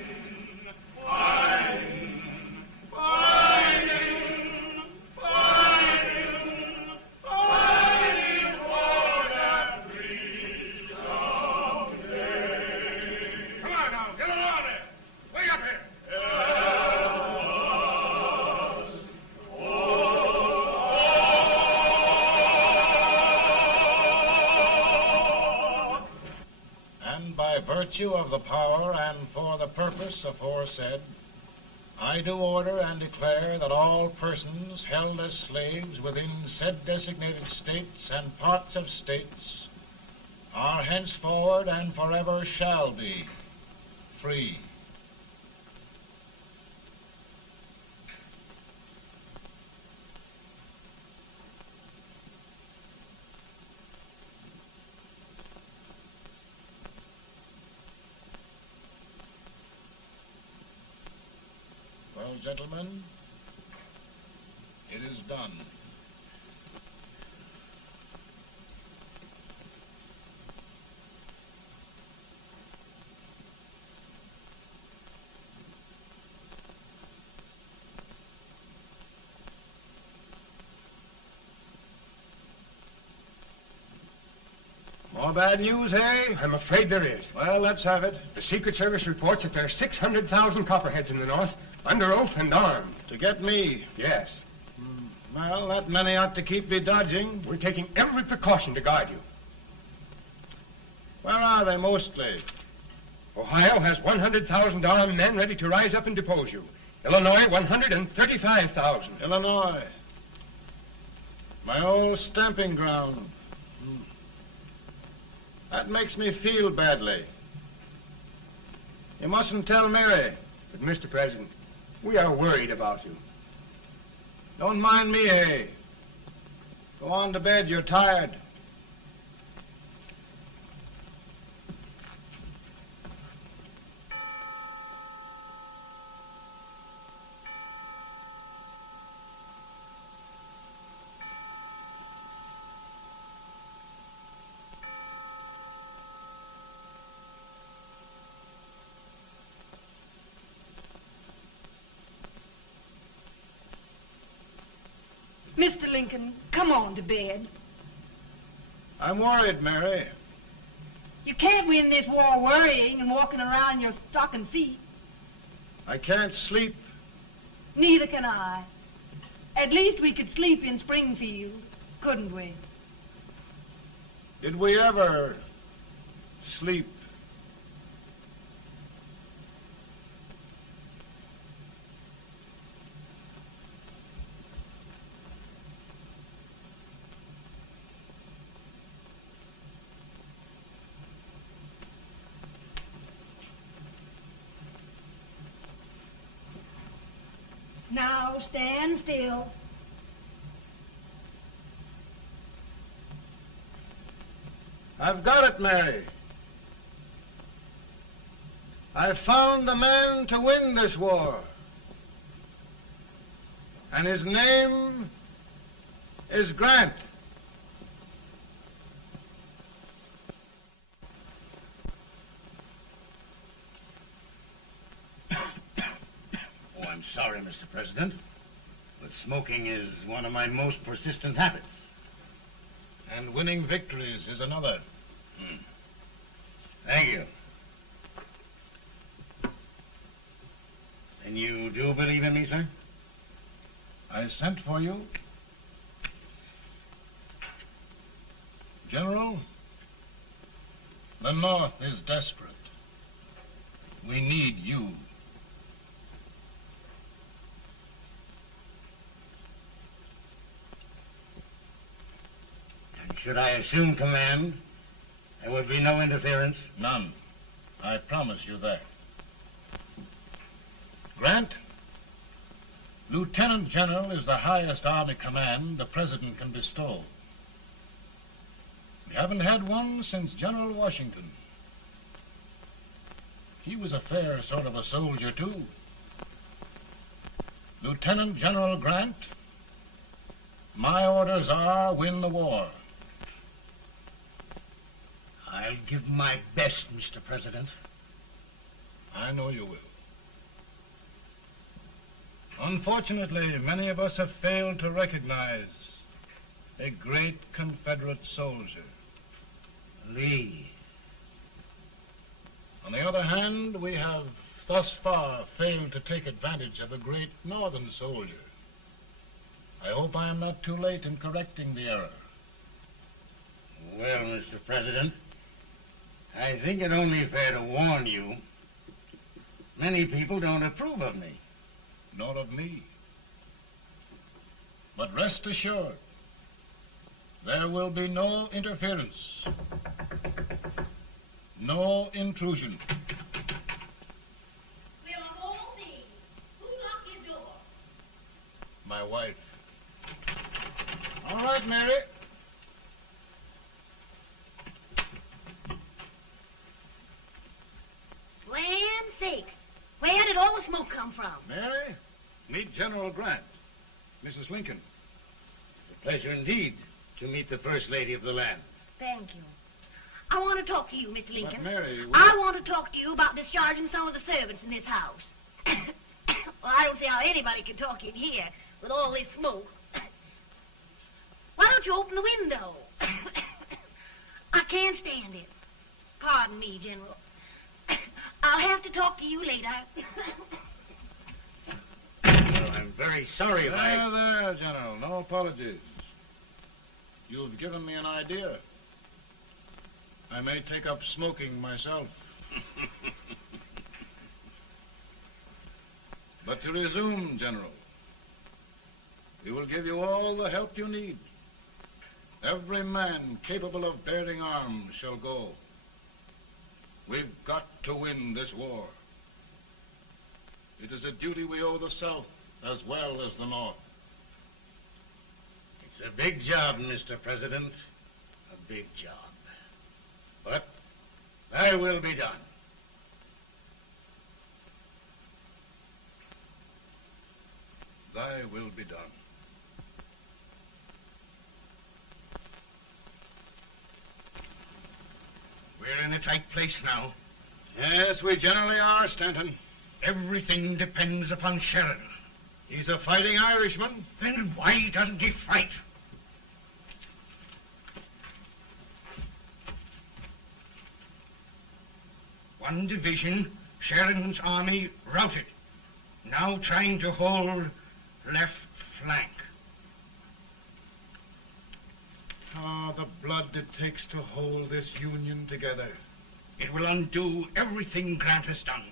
fighting, fighting, fighting, fighting for that freedom day. Come on now, get along there. Way up here. And by virtue of the power and for the purpose aforesaid, I do order and declare that all persons held as slaves within said designated states and parts of states are henceforward and forever shall be free. Well, gentlemen, it is done. More bad news, hey? I'm afraid there is. Well, let's have it. The Secret Service reports that there are 600,000 copperheads in the North, under oath and armed. To get me? Yes. Well, that many ought to keep me dodging. We're taking every precaution to guard you. Where are they mostly? Ohio has $100,000 men ready to rise up and depose you. Illinois, 135,000. Illinois. My old stamping ground. That makes me feel badly. You mustn't tell Mary. But, Mr. President, we are worried about you. Don't mind me, eh? Go on to bed. You're tired. Mr. Lincoln, come on to bed. I'm worried, Mary. You can't win this war worrying and walking around in your stocking feet. I can't sleep. Neither can I. At least we could sleep in Springfield, couldn't we? Did we ever sleep? Now stand still. I've got it, Mary. I've found the man to win this war. And his name is Grant. Oh, I'm sorry, Mr. President, but smoking is one of my most persistent habits. And winning victories is another. Thank you. And you do believe in me, sir? I sent for you. General, the North is desperate. We need you. And should I assume command, there would be no interference? None. I promise you that. Grant, Lieutenant General is the highest army command the President can bestow. We haven't had one since General Washington. He was a fair sort of a soldier, too. Lieutenant General Grant, my orders are win the war. I'll give my best, Mr. President. I know you will. Unfortunately, many of us have failed to recognize a great Confederate soldier. Lee. On the other hand, we have thus far failed to take advantage of a great Northern soldier. I hope I am not too late in correcting the error. Well, Mr. President, I think it only fair to warn you. Many people don't approve of me. Nor of me. But rest assured, there will be no interference, no intrusion. Well, of all things, who locked your door? My wife. All right, Mary. Land sakes. Where did all the smoke come from? Mary, meet General Grant. Mrs. Lincoln. It's a pleasure indeed to meet the First Lady of the land. Thank you. I want to talk to you, Mr. Lincoln. But Mary, I want to talk to you about discharging some of the servants in this house. Well, I don't see how anybody can talk in here with all this smoke. Why don't you open the window? I can't stand it. Pardon me, General. I'll have to talk to you later. Well, I'm very sorry if I... There, General. No apologies. You've given me an idea. I may take up smoking myself. But to resume, General, we will give you all the help you need. Every man capable of bearing arms shall go. We've got to win this war. It is a duty we owe the South as well as the North. It's a big job, Mr. President. A big job. But thy will be done. Thy will be done. We're in a tight place now. Yes, we generally are, Stanton. Everything depends upon Sheridan. He's a fighting Irishman. Then why doesn't he fight? One division, Sheridan's army, routed. Now trying to hold left flank. Ah, the blood it takes to hold this Union together. It will undo everything Grant has done.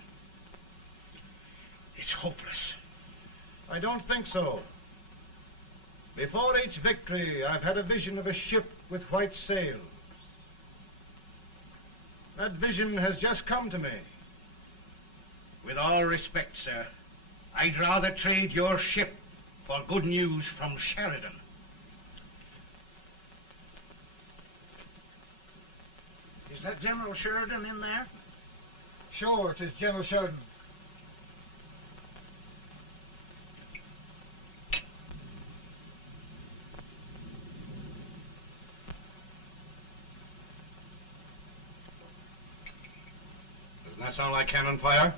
It's hopeless. I don't think so. Before each victory, I've had a vision of a ship with white sails. That vision has just come to me. With all respect, sir, I'd rather trade your ship for good news from Sheridan. Is that General Sheridan in there? Sure, it is General Sheridan. Doesn't that sound like cannon fire?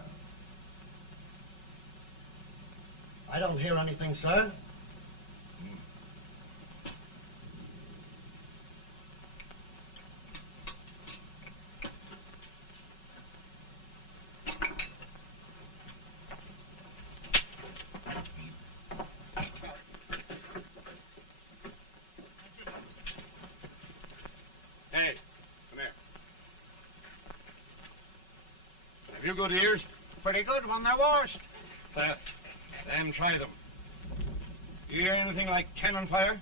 I don't hear anything, sir. Hey, come here. Have you good ears? Pretty good when they're washed. Then try them. You hear anything like cannon fire?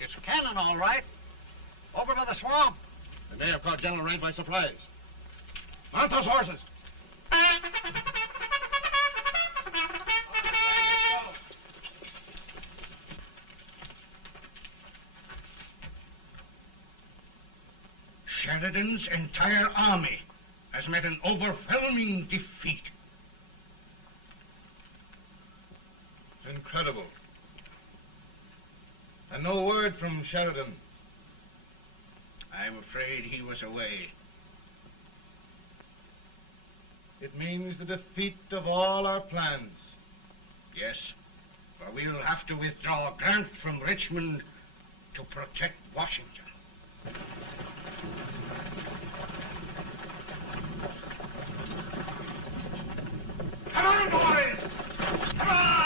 It's cannon, all right. Over by the swamp. They may have caught General Wright by surprise. Mount those horses. Sheridan's entire army has met an overwhelming defeat. It's incredible. And no word from Sheridan. I'm afraid he was away. It means the defeat of all our plans. Yes, for we'll have to withdraw Grant from Richmond to protect Washington. Come on, boys! Come on!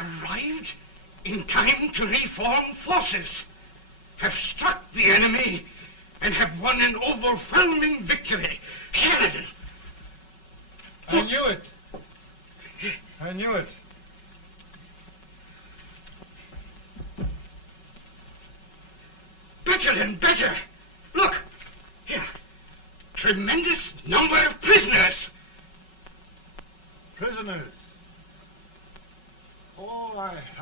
Arrived in time to reform forces, have struck the enemy, and have won an overwhelming victory. Sheridan! I knew it. I knew it. Better and better. Look, here. Tremendous number of prisoners. Prisoners. Oh,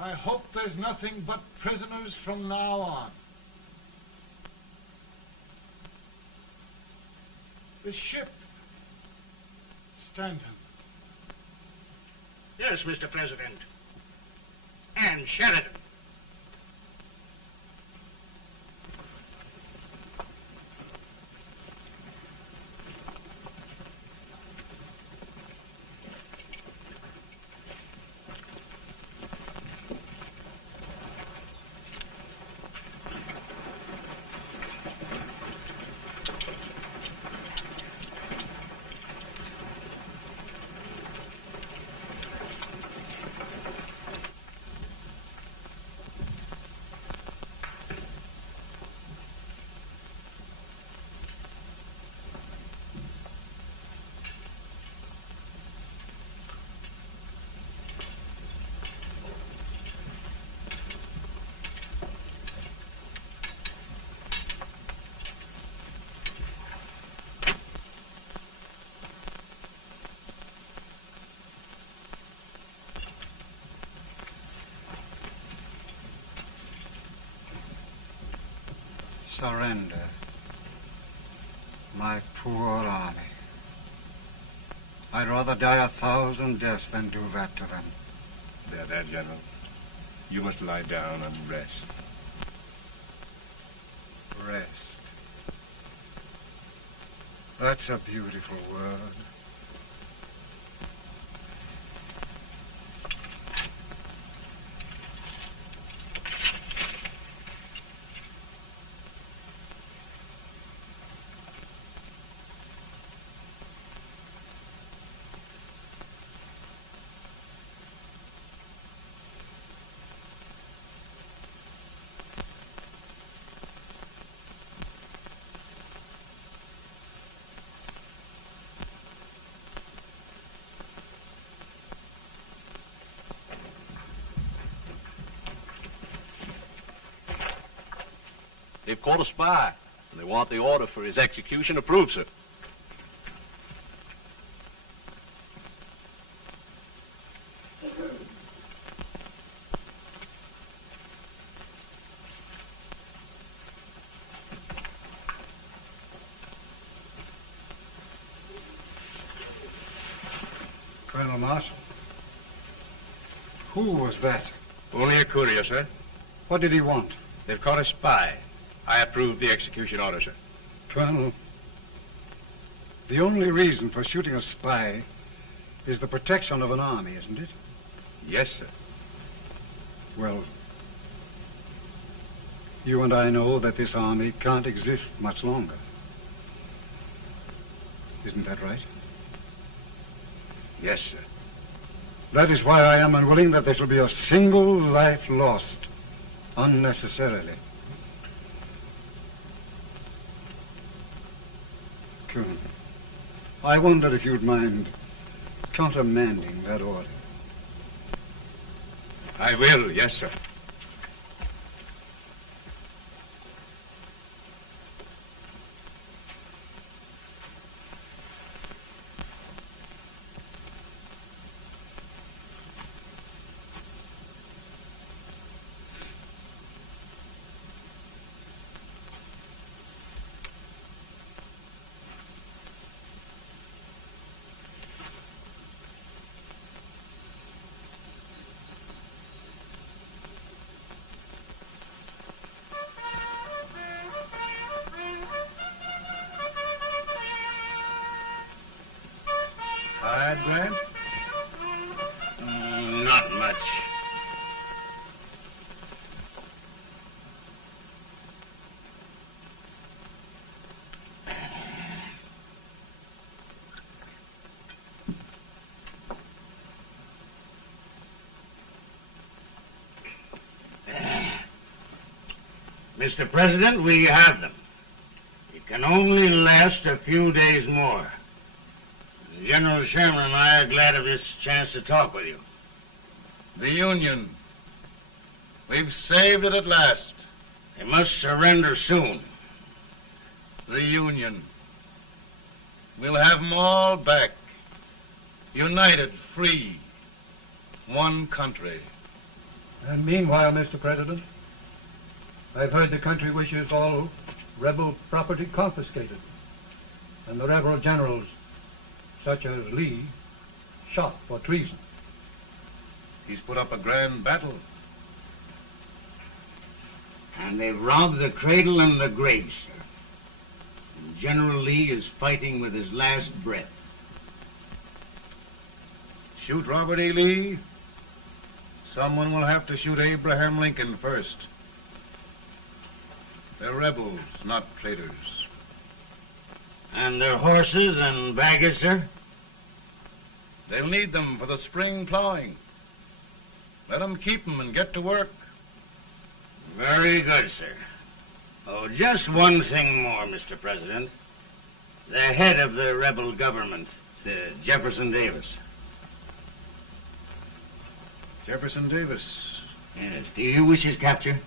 I hope there's nothing but prisoners from now on. The ship. Stanton. Yes, Mr. President. And Sheridan. Surrender. My poor army. I'd rather die 1,000 deaths than do that to them. They're there, General. You must lie down and rest. Rest. That's a beautiful word. They've caught a spy, and they want the order for his execution approved, sir. Colonel Marshall. Who was that? Only a courier, sir. What did he want? They've caught a spy. I approve the execution order, sir. Colonel, the only reason for shooting a spy is the protection of an army, isn't it? Yes, sir. Well, you and I know that this army can't exist much longer. Isn't that right? Yes, sir. That is why I am unwilling that there shall be a single life lost unnecessarily. Colonel, I wonder if you'd mind countermanding that order. I will, yes, sir. Tired, Grant? Not much. Mr. President, we have them. It can only last a few days more. General Sherman and I are glad of this chance to talk with you. The Union. We've saved it at last. They must surrender soon. The Union. We'll have them all back. United, free. One country. And meanwhile, Mr. President, I've heard the country wishes all rebel property confiscated, and the rebel generals, such as Lee, shot for treason. He's put up a grand battle. And they've robbed the cradle and the grave, sir. And General Lee is fighting with his last breath. Shoot Robert E. Lee? Someone will have to shoot Abraham Lincoln first. They're rebels, not traitors. And their horses and baggage, sir? They'll need them for the spring plowing. Let them keep them and get to work. Very good, sir. Oh, just one thing more, Mr. President. The head of the rebel government, Jefferson Davis. Jefferson Davis? Yes. Do you wish his capture?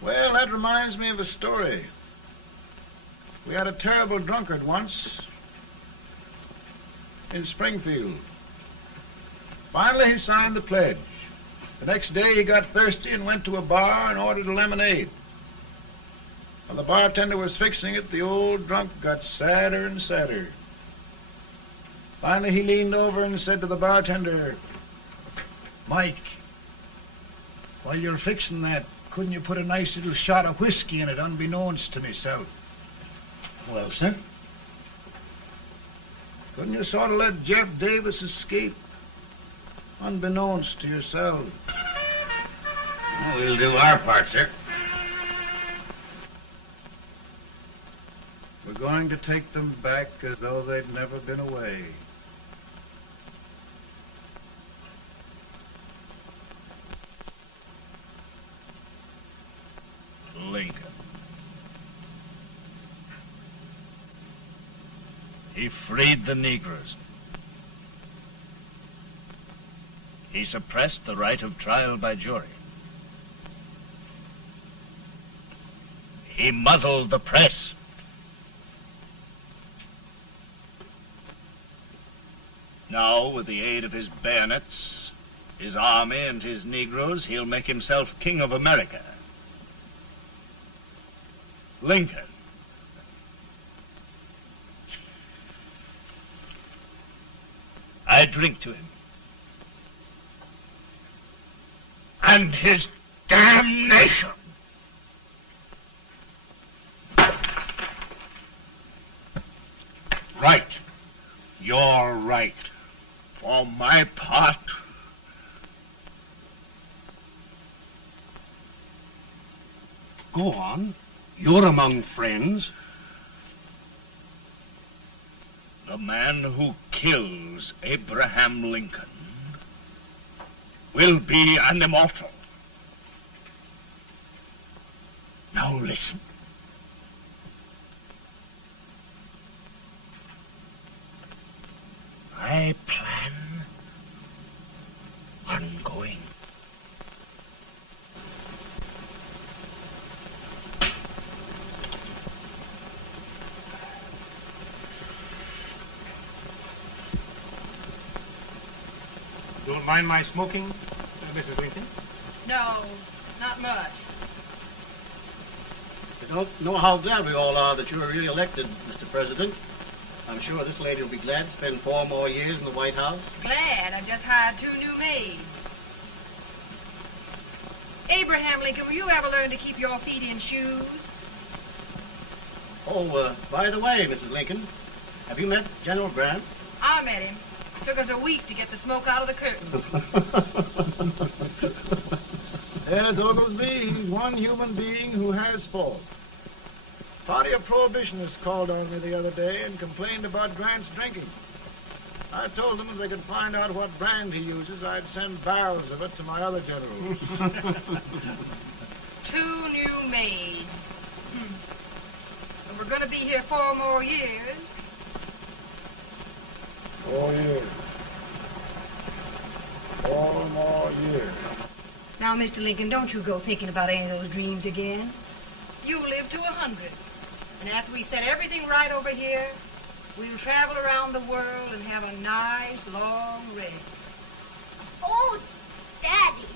Well, that reminds me of a story. We had a terrible drunkard once in Springfield. Finally, he signed the pledge. The next day, he got thirsty and went to a bar and ordered a lemonade. While the bartender was fixing it, the old drunk got sadder and sadder. Finally, he leaned over and said to the bartender, "Mike, while you're fixing that, couldn't you put a nice little shot of whiskey in it, unbeknownst to myself?" Well, sir? Couldn't you sort of let Jeff Davis escape, unbeknownst to yourself? Well, we'll do our part, sir. We're going to take them back as though they'd never been away. Lincoln. He freed the Negroes. He suppressed the right of trial by jury. He muzzled the press. Now, with the aid of his bayonets, his army, and his Negroes, he'll make himself king of America. Lincoln. I drink to him. And his damnation. Right. You're right. For my part, go on. You're among friends. The man who kills Abraham Lincoln will be an immortal. Now listen. I plan on going. Don't mind my smoking, Mrs. Lincoln? No, not much. I don't know how glad we all are that you were really elected, Mr. President. I'm sure this lady will be glad to spend 4 more years in the White House. Glad. I've just hired 2 new maids. Abraham Lincoln, will you ever learn to keep your feet in shoes? Oh, by the way, Mrs. Lincoln, have you met General Grant? I met him. Took us a week to get the smoke out of the curtains. Yes, Oglesby, he's one human being who has faults. Party of Prohibitionists called on me the other day and complained about Grant's drinking. I told them if they could find out what brand he uses, I'd send barrels of it to my other generals. 2 new maids. And we're going to be here 4 more years. 4 years. 4 more years. Now, Mr. Lincoln, don't you go thinking about any of those dreams again. You live to 100. And after we set everything right over here, we'll travel around the world and have a nice, long rest. Oh, Daddy,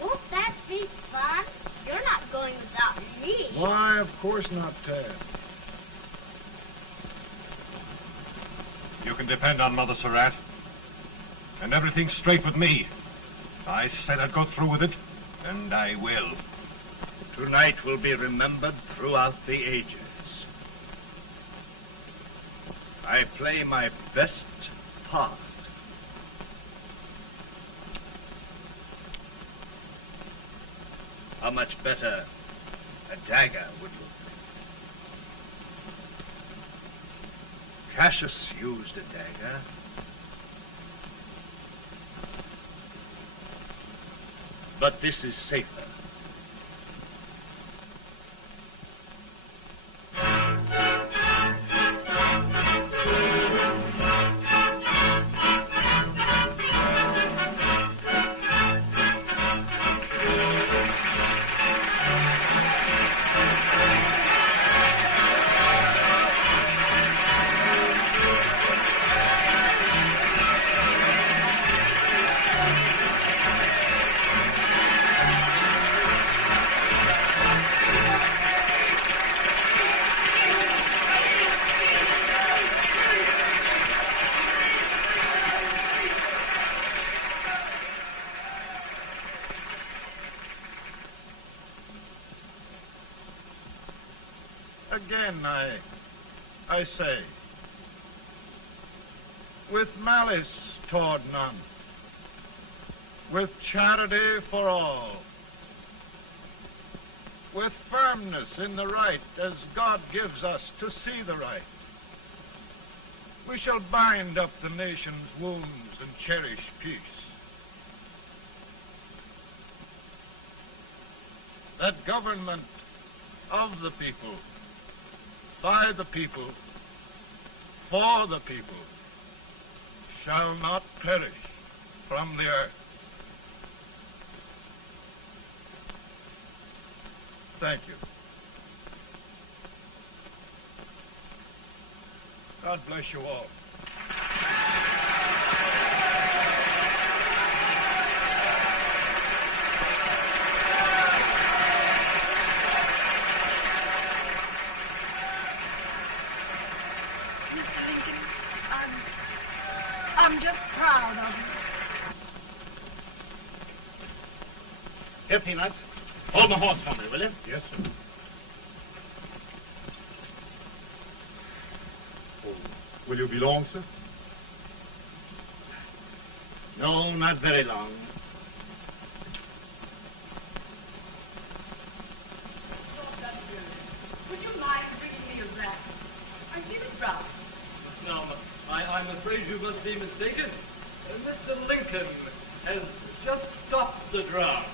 won't that be fun? You're not going without me. Why, of course not, Tad. You can depend on Mother Surratt. And everything's straight with me. I said I'd go through with it, and I will. Tonight will be remembered throughout the ages. I play my best part. How much better a dagger would look. Cassius used a dagger. But this is safer. Again, I say, with malice toward none, with charity for all, with firmness in the right as God gives us to see the right, we shall bind up the nation's wounds and cherish peace. That government of the people, by the people, for the people, shall not perish from the earth. Thank you. God bless you all. I'm just proud of you. Here, Peanuts. Hold my horse for me, will you? Yes, sir. Oh, will you be long, sir? No, not very long. Would you mind bringing me a glass? I feel it brown. Now, I'm afraid you must be mistaken. Mr. Lincoln has just stopped the draft.